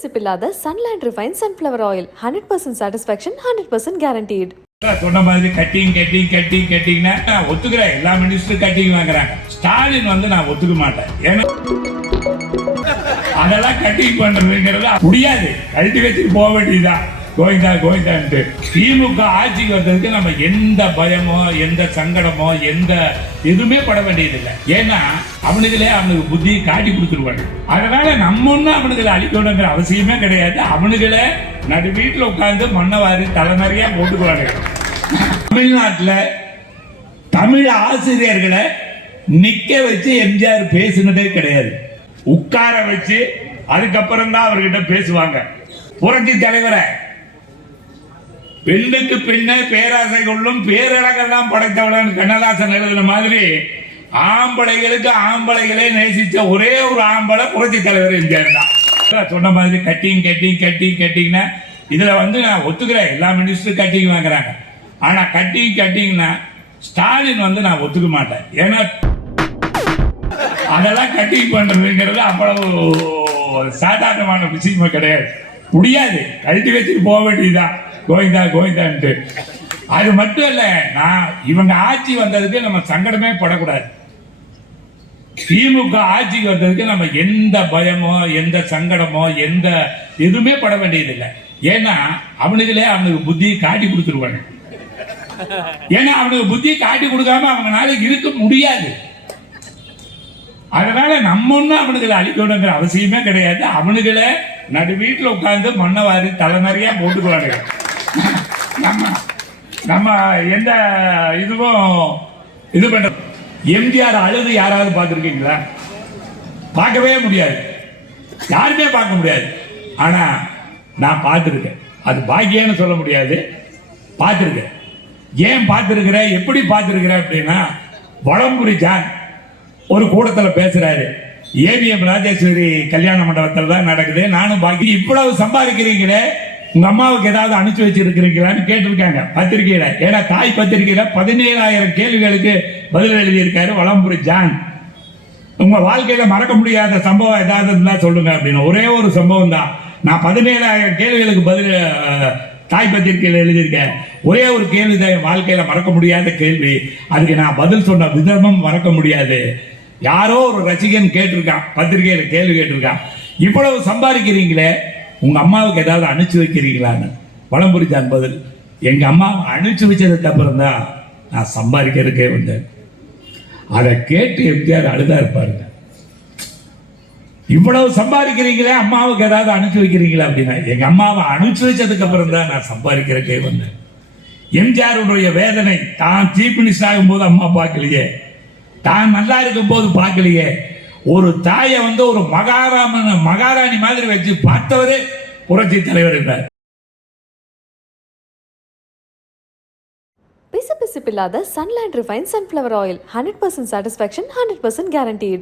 பிசுபில்லாத Sunland Refined Sunflower Oil 100% satisfaction 100% guaranteed. சொன்ன மாதிரி கட்டிங்னா நான் ஒத்துக்கிறேன். எல்லா மினிஸ்டரும் கட்டிங் வாங்குறாங்க. ஸ்டாலின் நான் ஒத்துக்க மாட்டேன். ஏன்னா அதெல்லாம் கட்டிங் பண்றதுங்கிறது முடியாது. கழட்டி வச்சுட்டு போக வேண்டியதுதான். கோவிந்தான்ட்டு திமுக ஆட்சிக்கு வந்ததுக்கு நம்ம எந்த பயமோ எந்த சங்கடமோ எந்த எதுவுமே பட வேண்டியதில்லை. ஏன்னா அவனுக்கு புத்தி காட்டி கொடுத்துருவாங்க. அதனால நம்ம ஒன்னும் அவனுங்களை அழிக்கணுங்கிற அவசியமே கிடையாது. அவனுங்களை நடு வீட்டுல உட்கார்ந்து மண்ணவாரி தலை நிறைய போட்டுக்குவாங்க. தமிழ்நாட்டுல தமிழ் ஆசிரியர்களை நிக்க வச்சு எம்ஜிஆர் பேசினதே கிடையாது. உட்கார வச்சு அதுக்கப்புறம் தான் அவர்கிட்ட பேசுவாங்க. புரட்சி தலைவரை பெண்ணுக்கு பெண்ணே பேராசை கொள்ளும் பேரழகெல்லாம் படைத்தவளன் கண்ணதாசன் எழுதின மாதிரி ஆம்பளைகளுக்கு ஆம்பளைகளே நேசிச்ச ஒரே ஒரு ஆம்பளை புரட்சி தலைவர் எம்ஜிஆர் தான். சொன்ன மாதிரி கட்டிங்னா இதுல நான் ஒத்துக்கிறேன். எல்லா மினிஸ்டரும் கட்டிங் வாங்குறாங்க. ஆனா கட்டிங்னா ஸ்டாலின் நான் ஒத்துக்க மாட்டேன். ஏன்னா அதெல்லாம் கட்டிங் பண்றதுங்கிறது அவ்வளவு சாதாரணமான விஷயமே கிடையாது. முடியாது. கழட்டி வச்சுட்டு போக வேண்டியதுதான். கோவிந்தான்ட்டு அது மட்டும் இல்ல. இவங்க ஆட்சி வந்ததுக்கு நம்ம சங்கடமே படக்கூடாது. திமுக ஆட்சிக்கு வந்ததுக்கு நம்ம எந்த பயமோ எந்த சங்கடமோ எந்த எதுவுமே பட வேண்டியதில்லை. ஏன்னா அவனுக்கு புத்தி காட்டி கொடுத்துருவாங்க. ஏன்னா அவனுக்கு புத்தி காட்டி கொடுக்காம அவங்க நாளைக்கு இருக்க முடியாது. அதனால நம்ம ஒன்னும் அவனுங்களை அழிக்கணுங்கிற அவசியமே கிடையாது. அவனுங்களை நடு வீட்டுல உட்கார்ந்து மண்ணவாரி தலை நிறைய போட்டுக்குவாங்க. நம்ம எந்த இதுவும் இது பண்ற எம்ஜிஆர் அழுது யாராவது பார்த்திருக்கீங்களா? பார்க்கவே முடியாது. யாருமே பார்க்க முடியாது. ஆனா நான் பார்த்திருக்கேன். அது பாக்கியன்னு சொல்ல முடியாது. பார்த்திருக்கேன். ஏன் பார்த்திருக்கிற எப்படி பார்த்திருக்கிற அப்படின்னா, வளம்புரி ஜான் ஒரு கூட்டத்தில் பேசுறாரு. ஏவிஎம் ராஜேஸ்வரி கல்யாண மண்டபத்தில் தான் நடக்குது. நானும் பாக்கி இவ்வளவு சம்பாதிக்கிறீங்களே, உங்க அம்மாவுக்கு ஏதாவது அனுப்பிச்சு வச்சிருக்கிறீங்களான்னு கேட்டிருக்காங்க பத்திரிகையில. ஏன்னா தாய் பத்திரிகையில 17,000 கேள்விகளுக்கு பதில் எழுதியிருக்காரு வளம்புரி ஜான். உங்க வாழ்க்கையில மறக்க முடியாத சம்பவம் ஏதாவது இருந்தா சொல்லுங்க அப்படின்னு. ஒரே ஒரு சம்பவம் தான். நான் 17,000 கேள்விகளுக்கு பதில் தாய் பத்திரிகையில எழுதியிருக்கேன். ஒரே ஒரு கேள்வி தான் வாழ்க்கையில மறக்க முடியாத கேள்வி. அதுக்கு நான் பதில் சொன்ன விதமும் மறக்க முடியாது. யாரோ ஒரு ரசிகன் கேட்டிருக்கான், பத்திரிகையில கேள்வி கேட்டிருக்கான், இவ்வளவு சம்பாதிக்கிறீங்களே உங்க அம்மாவுக்கு ஏதாவது அனுப்பிச்சு வைக்கிறீங்களான்னு. வளம்புரி ஜான் பதில், எங்க அம்மாவை அனுப்பிச்சு வச்சதுக்கு அப்புறம் தான் நான் சம்பாதிக்கிறதுக்கே வந்தேன். அதை கேட்டு எம்ஜிஆர் அழுதா இருப்பாருங்க. இவ்வளவு சம்பாதிக்கிறீங்களே அம்மாவுக்கு ஏதாவது அனுப்பிச்சு வைக்கிறீங்களா அப்படின்னா, எங்க அம்மாவை அனுப்பிச்சு வச்சதுக்கு அப்புறம் தான் நான் சம்பாதிக்கிறதுக்கே வந்தேன். எம்ஜிஆருடைய வேதனை, தான் சீஃப் மினிஸ்டர் ஆகும் போது அம்மா பார்க்கலையே, தான் நல்லா இருக்கும் போது பார்க்கலையே. ஒரு தாயை ஒரு மகாராணி மாதிரி வச்சு பார்த்தவரே புரட்சி தலைவர் என்றார். பிசுபில்லாத Sunland Refined Sunflower Oil 100% satisfaction 100% guaranteed.